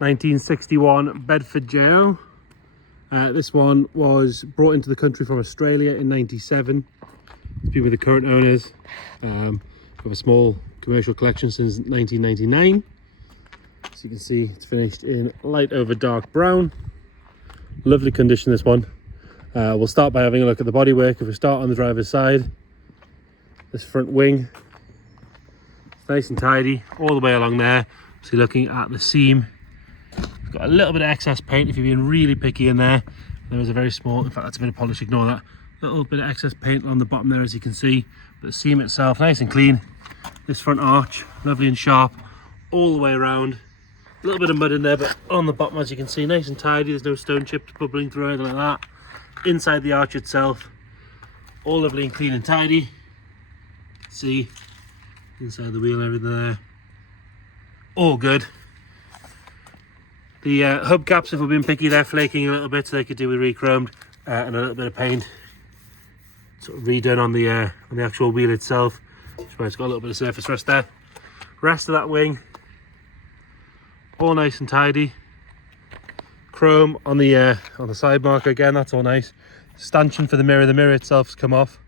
1961 Bedford JO. This one was brought into the country from Australia in 97. It's been with the current owners of a small commercial collection since 1999. As you can see, it's finished in light over dark brown. Lovely condition, this one. We'll start by having a look at the bodywork. If we start on the driver's side, this front wing, it's nice and tidy all the way along there. So you're looking at the seam. It's got a little bit of excess paint if you're being really picky in there. There is a very small, in fact that's a bit of polish, ignore that. Little bit of excess paint on the bottom there, as you can see. But the seam itself, nice and clean. This front arch, lovely and sharp all the way around. A little bit of mud in there, but on the bottom, as you can see, nice and tidy. There's no stone chips bubbling through, anything like that. Inside the arch itself, all lovely and clean and tidy. See, inside the wheel, everything there, all good. The hubcaps, if we're being picky, they're flaking a little bit, so they could do with re-chromed and a little bit of paint sort of redone on the actual wheel itself. So it's got a little bit of surface rust there. Rest of that wing, all nice and tidy. Chrome on the side marker again, that's all nice. Stanchion for the mirror itself's come off,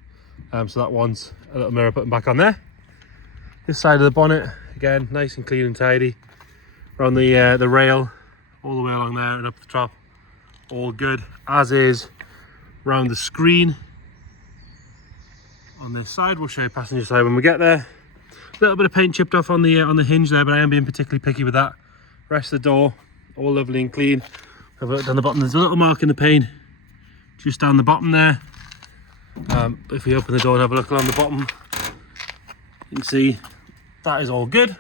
so that one's a little mirror putting back on there. This side of the bonnet again, nice and clean and tidy. We're on the rail all the way along there and up the top, all good. As is round the screen on this side. We'll show you passenger side when we get there. A little bit of paint chipped off on the hinge there, but I am being particularly picky with that. Rest of the door, all lovely and clean. Have a look down the bottom, there's a little mark in the paint just down the bottom there. If we open the door and have a look along the bottom, you can see that is all good.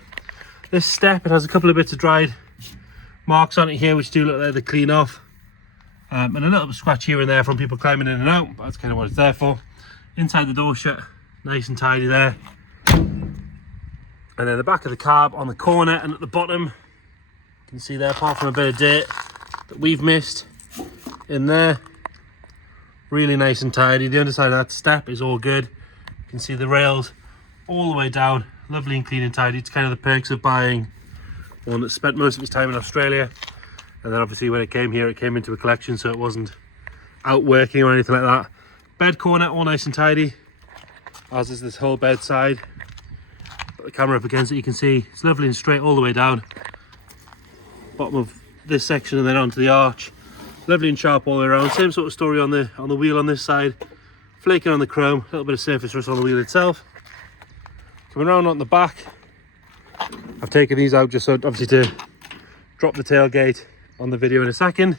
This step, it has a couple of bits of dried marks on it here, which do look like they're clean off. And a little bit of scratch here and there from people climbing in and out, but that's kind of what it's there for. Inside the door shut, nice and tidy there. And then the back of the cab on the corner and at the bottom, you can see there, apart from a bit of dirt that we've missed in there, really nice and tidy. The underside of that step is all good. You can see the rails all the way down, lovely and clean and tidy. It's kind of the perks of buying one that spent most of its time in Australia, and then obviously when it came here, it came into a collection, so it wasn't out working or anything like that. Bed corner, all nice and tidy, as is this whole bed side. Put the camera up against it, you can see it's lovely and straight all the way down. Bottom of this section and then onto the arch, lovely and sharp all the way around. Same sort of story on the wheel on this side, flaking on the chrome, a little bit of surface rust on the wheel itself. Coming around on the back, I've taken these out just so obviously to drop the tailgate on the video in a second.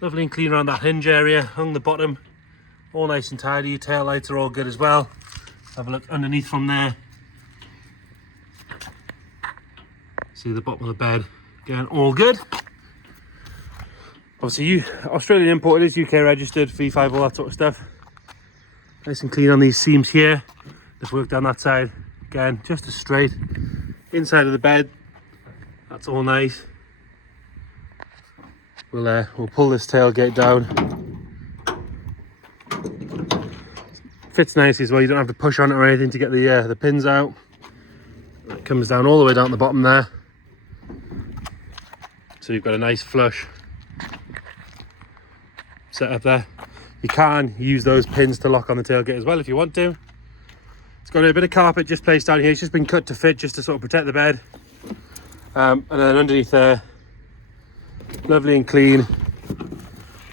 Lovely and clean around that hinge area, hung the bottom, all nice and tidy. Your tail lights are all good as well. Have a look underneath from there. See the bottom of the bed, again, all good. Obviously, Australian imported, is UK registered, V5, all that sort of stuff. Nice and clean on these seams here. Let's work down that side. Again, just as straight. Inside of the bed, that's all nice. We'll pull this tailgate down. Fits nicely as well. You don't have to push on it or anything to get the pins out. It comes down all the way down the bottom there. So you've got a nice flush set up there. You can use those pins to lock on the tailgate as well if you want to. It's got a bit of carpet just placed down here. It's just been cut to fit just to sort of protect the bed. And then underneath there, lovely and clean,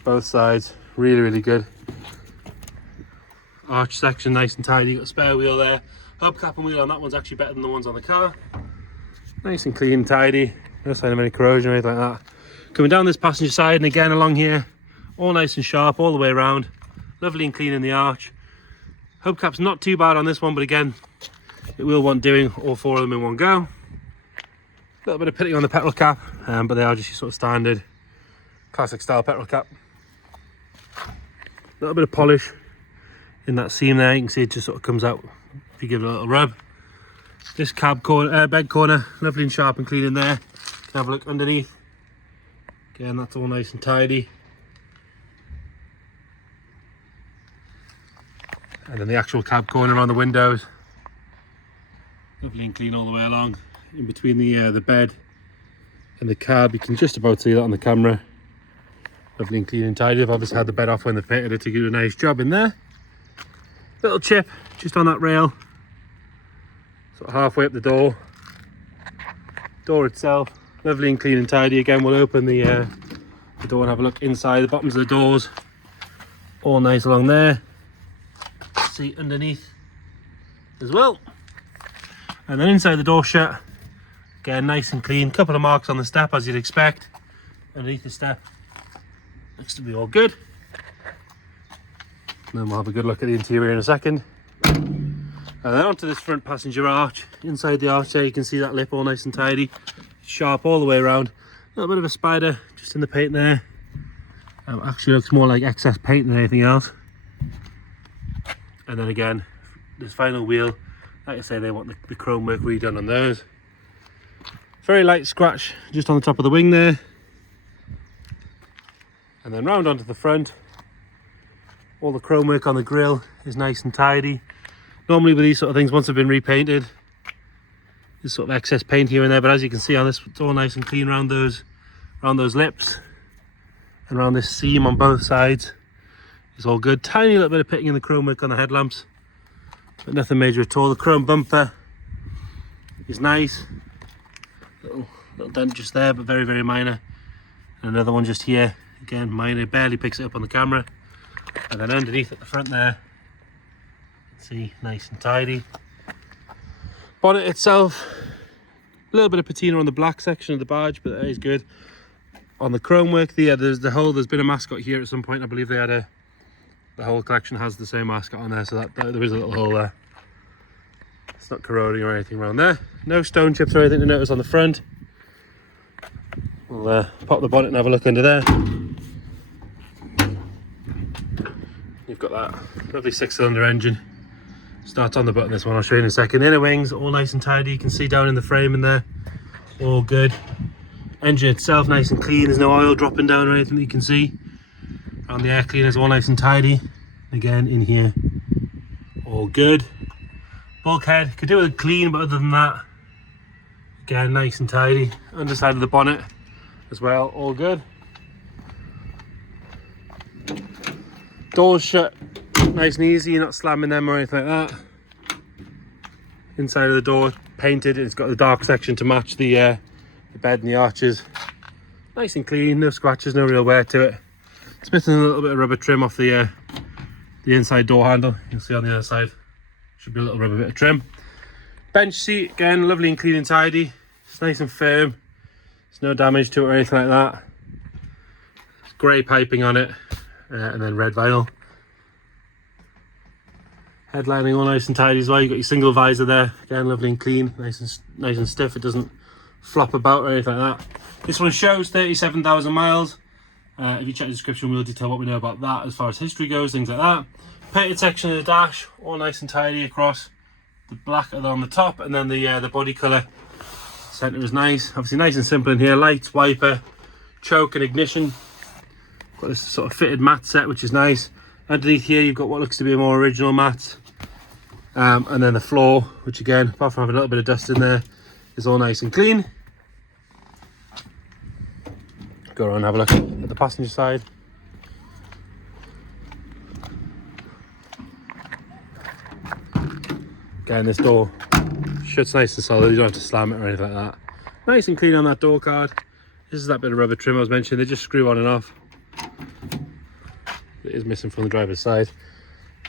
both sides, really good. Arch section nice and tidy, got a spare wheel there. Hubcap and wheel on that one's actually better than the ones on the car. Nice and clean, tidy, no sign of any corrosion or anything like that. Coming down this passenger side and again along here, all nice and sharp all the way around, lovely and clean in the arch. Hubcap's not too bad on this one, but again, it will want doing all four of them in one go. A little bit of pitting on the petrol cap, but they are just your sort of standard classic style petrol cap. A little bit of polish in that seam there, you can see it just sort of comes out if you give it a little rub. This cab corner, bed corner, lovely and sharp and clean in there. You can have a look underneath. Again, that's all nice and tidy. And then the actual cab corner on the windows, lovely and clean all the way along. In between the bed And the cab, you can just about see that on the camera. Lovely and clean and tidy. I've obviously had the bed off when they painted it to do a nice job in there. Little chip just on that rail. Sort of halfway up the door. Door itself, lovely and clean and tidy. Again, we'll open the door and have a look inside. The bottoms of the doors, all nice along there. See underneath as well. And then inside the door shut, again nice and clean. Couple of marks on the step as you'd expect. Underneath the step, looks to be all good. And then we'll have a good look at the interior in a second. And then onto this front passenger arch. Inside the arch there you can see that lip all nice and tidy. Sharp all the way around. A little bit of a spider just in the paint there. Actually looks more like excess paint than anything else. And then again, this final wheel, like I say, they want the chrome work redone on those. Very light scratch just on the top of the wing there. And then round onto the front. All the chrome work on the grille is nice and tidy. Normally with these sort of things, once they've been repainted, there's sort of excess paint here and there, but as you can see on this, it's all nice and clean around those lips and around this seam on both sides. It's all good. Tiny little bit of pitting in the chrome work on the headlamps, but nothing major at all. The chrome bumper is nice. Little dent just there, but very, very minor. And another one just here. Again, minor, barely picks it up on the camera. And then underneath at the front there, see, nice and tidy. Bonnet itself, a little bit of patina on the black section of the badge, but that is good. On the chrome work, there's been a mascot here at some point. I believe they had the whole collection has the same mascot on there, so that there is a little hole there. It's not corroding or anything around there. No stone chips or anything to notice on the front. We'll pop the bonnet and have a look under there. You've got that lovely 6-cylinder engine. Start on the button, this one I'll show you in a second. Inner wings all nice and tidy. You can see down in the frame in there, all good. Engine itself nice and clean. There's no oil dropping down or anything that you can see. Around the air cleaners all nice and tidy. Again in here, all good. Bulkhead could do with a clean, but other than that, again nice and tidy. Underside of the bonnet as well, all good. Doors shut nice and easy, you're not slamming them or anything like that. Inside of the door painted, it's got the dark section to match the bed and the arches. Nice and clean, no scratches, no real wear to it. It's missing a little bit of rubber trim off the inside door handle. You'll see on the other side, should be a little rubber bit of trim. Bench seat, again, lovely and clean and tidy. It's nice and firm. There's no damage to it or anything like that. Grey piping on it, and then red vinyl. Headlining all nice and tidy as well. You've got your single visor there, again lovely and clean, nice and stiff. It doesn't flop about or anything like that. This one shows 37,000 miles. If you check the description, we'll detail what we know about that as far as history goes, things like that. Painted section of the dash, all nice and tidy across. The black on the top, and then the body colour. Centre is nice, obviously nice and simple in here. Lights, wiper, choke and ignition. Got this sort of fitted mat set, which is nice. Underneath here you've got what looks to be a more original mat. And then the floor, which again, apart from having a little bit of dust in there, is all nice and clean. Go around and have a look at the passenger side. Again, this door shuts nice and solid, you don't have to slam it or anything like that. Nice and clean on that door card. This is that bit of rubber trim I was mentioning, they just screw on and off. It is missing from the driver's side.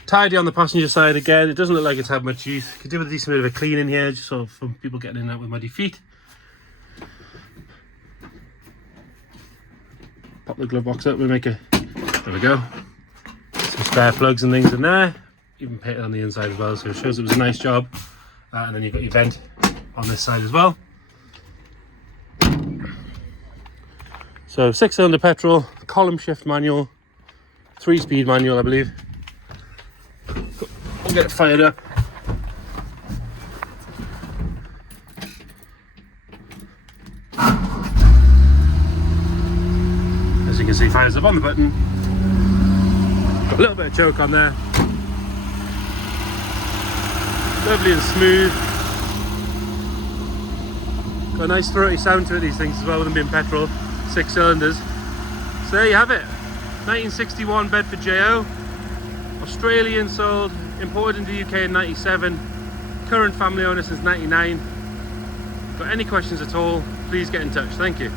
Tidy on the passenger side again, it doesn't look like it's had much use. Could do with a decent bit of a clean in here, just so from people getting in and out with muddy feet. Pop the glove box up, we'll make a, there we go. Some spare plugs and things in there. Even painted on the inside as well, so it shows it was a nice job. And then you've got your vent on this side as well. So 6-cylinder petrol, column shift manual, 3-speed manual I believe. We'll get it fired up. As you can see, fires up on the button. Got a little bit of choke on there. Lovely and smooth. Got a nice throaty sound to it, these things as well, with them being petrol, 6 cylinders. So there you have it, 1961 Bedford JO, Australian sold, imported into the UK in 97, current family owner since 99. Got any questions at all, please get in touch. Thank you.